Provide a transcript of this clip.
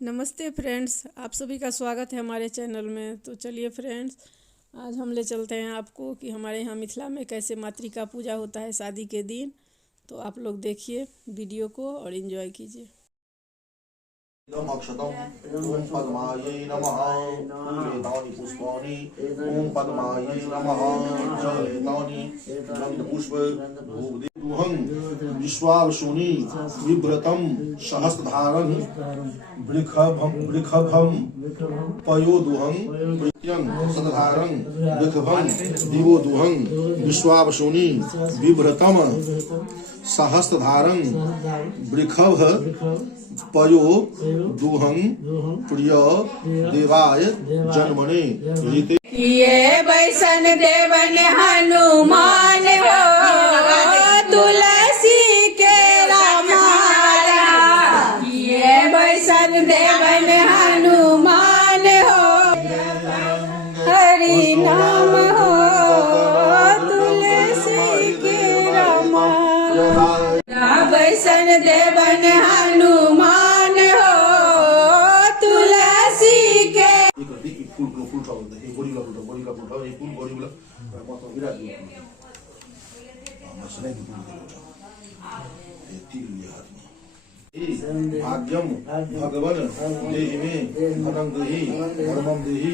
नमस्ते फ्रेंड्स, आप सभी का स्वागत है हमारे चैनल में। तो चलिए फ्रेंड्स, आज हम ले चलते हैं आपको कि हमारे यहाँ मिथिला में कैसे मातृका पूजा होता है शादी के दिन। तो आप लोग देखिए वीडियो को और एंजॉय कीजिए। ओम पद्मायै नमः। एतानि पुष्पाणि ओम पद्मायै नमः। एतानि गन्धपुष्प धूपदीपं विश्वावसुनि विव्रतं सहस्रधारं वृषभं पयोदुहं प्रीत्यं सदधारं वृषभं दिवोदुहं विश्वावसुनि विव्रतं सहस्रधारं वृषभ पयो दुहं प्रिय देवाय जन्मने रीते ये बैसन देवन हनुमान हो तुलसी के रामारा। ये बैसन देवन हनुमान हो हरि नाम हो तुलसी के रामारा। बैसन देवन हनुमान हो तुलसी के फूल चावल देखिए बड़ी का फूल ये फूल बड़ी वाला मतलब गिरा दिया मसले की फूल ये तीर लिया हाथ में भाग्यम भगवन देहि में धनम देहि धर्मम देहि।